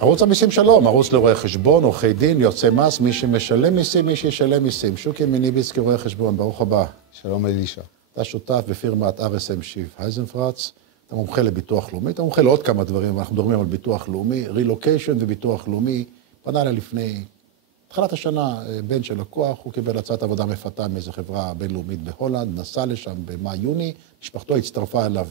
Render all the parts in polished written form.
ערוץ המיסים שלום, ערוץ לרואי חשבון, עורכי דין, יוצאי מס, מי שמשלם מיסים, מי שישלם מיסים. שוקי מיניביצקי, רואה חשבון, ברוך הבא. שלום אלישע. אתה שותף בפירמת RSM שיב הייזנפרץ, אתה מומחה לביטוח לאומי, אתה מומחה לעוד כמה דברים, אנחנו מדברים על ביטוח לאומי, רילוקיישן וביטוח לאומי. פנה אליי לפני התחלת השנה, בן של לקוח, הוא קיבל הצעת עבודה מפתה מאיזו חברה בינלאומית בהולנד, נסע לשם במאי-יוני, משפחתו הצטרפה אליו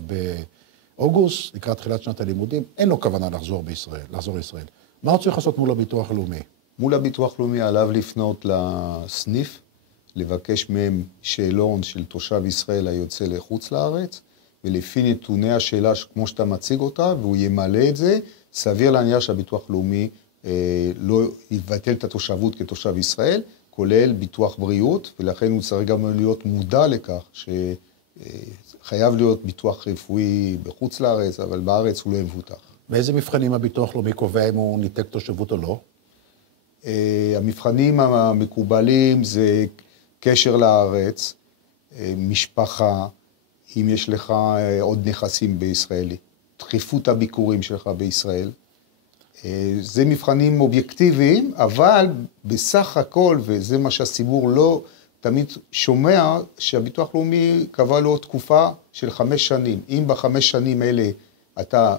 באוגוסט, לקראת תחילת שנת הלימודים, אין לו כוונה לחזור לישראל. מה הוא צריך לעשות מול הביטוח הלאומי? מול הביטוח לאומי עליו לפנות לסניף, לבקש מהם שאלון של תושב ישראל היוצא לחוץ לארץ, ולפי נתוני השאלה כמו שאתה מציג אותה, והוא ימלא את זה, סביר להניח שהביטוח לאומי לא יבטל את התושבות כתושב ישראל, כולל ביטוח בריאות, ולכן הוא צריך גם להיות מודע לכך שחייב להיות ביטוח רפואי בחוץ לארץ, אבל בארץ הוא לא מבוטח. באיזה מבחנים הביטוח לאומי קובע אם הוא ניתק תושבות או לא? המבחנים המקובלים זה קשר לארץ, משפחה, אם יש לך עוד נכסים בישראל, דחיפות הביקורים שלך בישראל. זה מבחנים אובייקטיביים, אבל בסך הכל, וזה מה שהציבור לא תמיד שומע, שהביטוח לאומי קבע לו תקופה של 5 שנים. אם ב5 שנים האלה אתה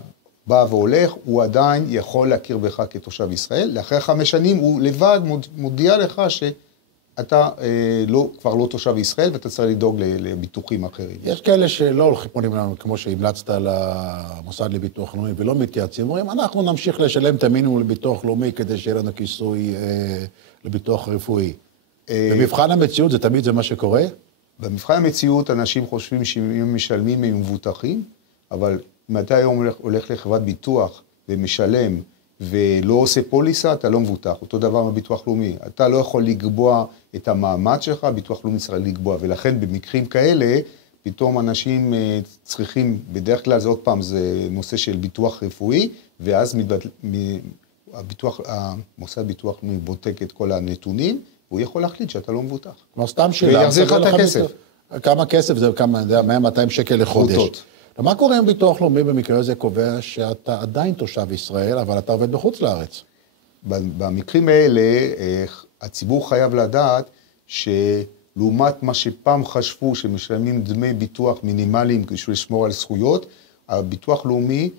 בא והולך, הוא עדיין יכול להכיר בך כתושב ישראל. לאחרי 5 שנים הוא לבד מודיע לך שאתה כבר לא תושב ישראל, ואתה צריך לדאוג לביטוחים אחרים. יש כאלה שלא פונים לנו, כמו שהמלצת על המוסד לביטוח לאומי, ולא מתייעצים, אומרים, אנחנו נמשיך לשלם את המינימום לביטוח לאומי, כדי שיהיה לנו כיסוי לביטוח רפואי. במבחן המציאות זה תמיד זה מה שקורה? במבחן המציאות אנשים חושבים שהם משלמים הם מבוטחים, אבל אם אתה היום הולך לחברת ביטוח ומשלם ולא עושה פוליסה, אתה לא מבוטח. אותו דבר בביטוח לאומי. אתה לא יכול לקבוע את המעמד שלך, ביטוח לאומי צריך לקבוע. ולכן במקרים כאלה, פתאום אנשים צריכים, בדרך כלל זה עוד פעם, זה נושא של ביטוח רפואי, ואז המוסד ביטוח לאומי בודק את כל הנתונים, והוא יכול להחליט שאתה לא מבוטח. כמו סתם שאלה. ויחזיר לך את הכסף. כמה כסף זה? כמה, 100-200 שקל לחודש. פרוטות. מה קורה עם ביטוח לאומי במקרה הזה קובע שאתה עדיין תושב ישראל, אבל אתה עובד בחוץ לארץ? במקרים האלה, הציבור חייב לדעת שלעומת מה שפעם חשבו שמשלמים דמי ביטוח מינימליים בשביל לשמור על זכויות, הביטוח לאומי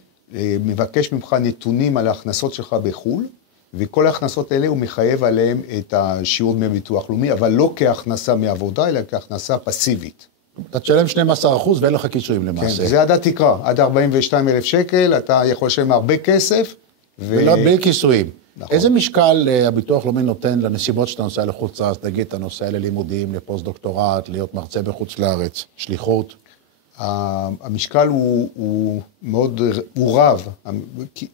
מבקש ממך נתונים על ההכנסות שלך בחו"ל, וכל ההכנסות האלה הוא מחייב עליהם את השיעור דמי ביטוח לאומי, אבל לא כהכנסה מעבודה, אלא כהכנסה פסיבית. אתה תשלם 12% ואין לך כיסויים למעשה. כן, זה עד התקרה, עד 42,000 שקל, אתה יכול לשלם הרבה כסף. ולא בלי כיסויים. נכון. איזה משקל הביטוח לאומי נותן לנסיבות שאתה נוסע לחוץ לארץ, נגיד אתה נוסע ללימודים, לפוסט-דוקטורט, להיות מרצה בחוץ לארץ, שליחות? המשקל הוא מאוד, הוא רב,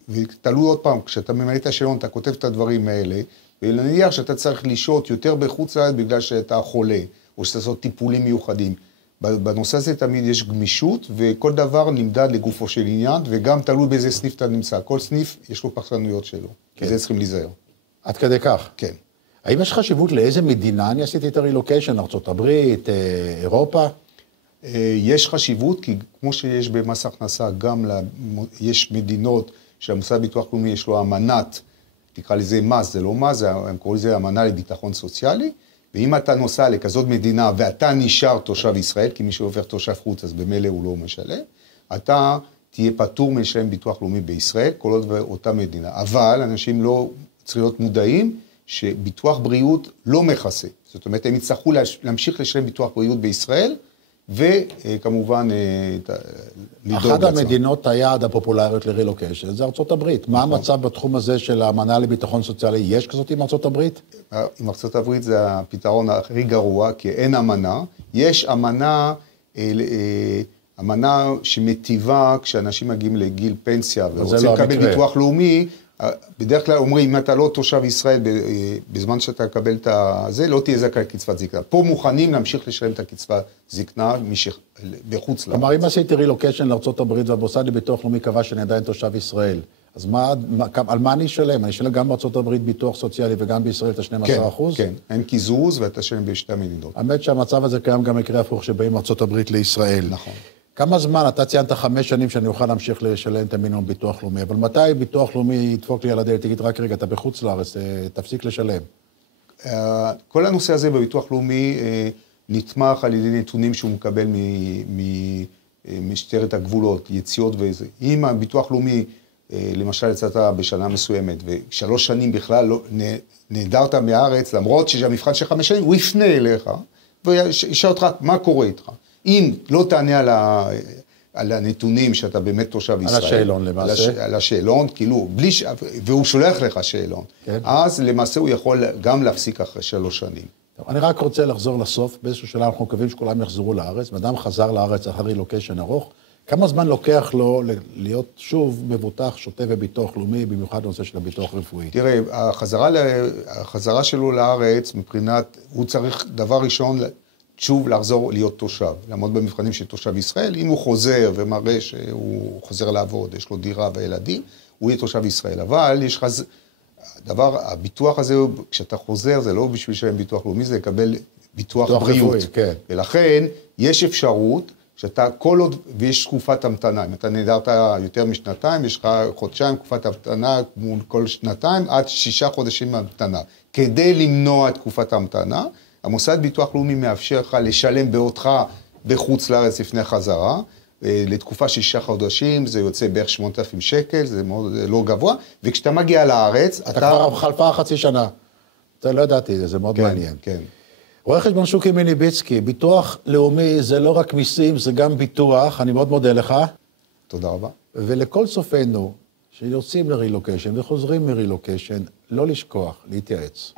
ותלוי עוד פעם, כשאתה ממלא את השאלון, אתה כותב את הדברים האלה, ולנניח שאתה צריך לשהות יותר בחוץ לארץ בגלל שאתה חולה, או שאתה עושה טיפולים מיוחדים. בנושא הזה תמיד יש גמישות, וכל דבר נמדד לגופו של עניין, וגם תלוי באיזה סניף אתה נמצא. כל סניף יש לו פרשנויות שלו, כן. וזה צריכים להיזהר. עד כדי כך? כן. האם יש חשיבות לאיזה מדינה אני עשיתי את הרילוקיישן, ארצות הברית, אירופה? יש חשיבות, כי כמו שיש במס הכנסה, גם יש מדינות שהמוסד לביטוח לאומי יש לו אמנת, תקרא לזה מס, זה לא מס, הם קוראים לזה אמנה לביטחון סוציאלי, ואם אתה נוסע לכזאת מדינה ואתה נשאר תושב ישראל, כי מי שהופך תושב חוץ אז במילא הוא לא משלם, אתה תהיה פטור מלשלם ביטוח לאומי בישראל, כל עוד באותה מדינה. אבל אנשים לא צריכים להיות מודעים שביטוח בריאות לא מכסה. זאת אומרת, הם יצטרכו להמשיך לשלם ביטוח בריאות בישראל, וכמובן לדאוג אחת המדינות היעד הפופולריות לרילוקיישן זה ארצות הברית. מה המצב בתחום הזה של האמנה לביטחון סוציאלי? יש כזאת עם ארצות הברית? עם ארצות הברית זה הפתרון הכי גרוע, כי אין אמנה. יש אמנה שמטיבה כשאנשים מגיעים לגיל פנסיה ורוצים לקבל ביטוח לאומי, בדרך כלל אומרים, אם אתה לא תושב ישראל, בזמן שאתה מקבל את זה, לא תהיה זכאי קצבת זקנה. פה מוכנים להמשיך לשלם את הקצבת זקנה בחוץ לארץ. כלומר, אם עשיתי רילוקיישן לארצות הברית, והמוסד לביטוח לאומי קבע שאני עדיין תושב ישראל, אז על מה אני אשלם? אני אשלם גם בארצות הברית ביטוח סוציאלי וגם בישראל את ה-12%? כן, אין קיזוז ואתה אשלם בשתי המדינות. האמת שהמצב הזה קיים גם מקרה הפוך שבאים ארצות הברית לישראל. נכון. כמה זמן, אתה ציינת 5 שנים שאני אוכל להמשיך לשלם את המינימום ביטוח לאומי, אבל מתי ביטוח לאומי ידפוק לי על הדלת, תגיד, רק רגע, אתה בחוץ לארץ, תפסיק לשלם. כל הנושא הזה בביטוח לאומי נתמך על ידי נתונים שהוא מקבל ממשטרת הגבולות, יציאות וזה. אם הביטוח לאומי, למשל יצאת בשנה מסוימת, ו3 שנים בכלל לא, נהדרת מהארץ, למרות שהמבחן של 5 שנים, הוא יפנה אליך, וישאל אותך, מה קורה איתך? אם לא תענה על הנתונים שאתה באמת תושב ישראל. על השאלון למעשה. על השאלון, כאילו, והוא שולח לך שאלון. כן. אז למעשה הוא יכול גם להפסיק אחרי 3 שנים. טוב, אני רק רוצה לחזור לסוף, באיזשהו שלב אנחנו מקווים שכולם יחזרו לארץ, אדם חזר לארץ אחרי רילוקיישן ארוך, כמה זמן לוקח לו להיות שוב מבוטח, שוטה וביטוח לאומי, במיוחד בנושא של הביטוח רפואי? תראה, החזרה שלו לארץ, מבחינת, הוא צריך דבר ראשון, שוב לחזור להיות תושב, לעמוד במבחנים של תושב ישראל. אם הוא חוזר ומראה שהוא חוזר לעבוד, יש לו דירה וילדים, הוא יהיה תושב ישראל. אבל יש לך הביטוח הזה, כשאתה חוזר, זה לא בשביל שהם ביטוח לאומי, זה לקבל ביטוח בריאות. רפואי, כן. ולכן יש אפשרות שאתה כל עוד, ויש תקופת המתנה, אם אתה נהדרת יותר מ2 יש לך חודשיים תקופת המתנה מול כל 2 עד 6 חודשים המתנה. כדי למנוע את תקופת המתנה, המוסד ביטוח לאומי מאפשר לך לשלם בעודך בחוץ לארץ לפני חזרה, לתקופה 6 חודשים, זה יוצא בערך 8,000 שקל, זה מאוד לא גבוה, וכשאתה מגיע לארץ, אתה כבר חלפה חצי שנה. אתה לא ידעתי, זה מאוד מעניין. כן. רואה חשבון שוקי מיניביצקי, ביטוח לאומי זה לא רק מיסים, זה גם ביטוח, אני מאוד מודה לך. תודה רבה. ולכל צופינו שיוצאים לרילוקיישן וחוזרים מרילוקיישן, לא לשכוח, להתייעץ.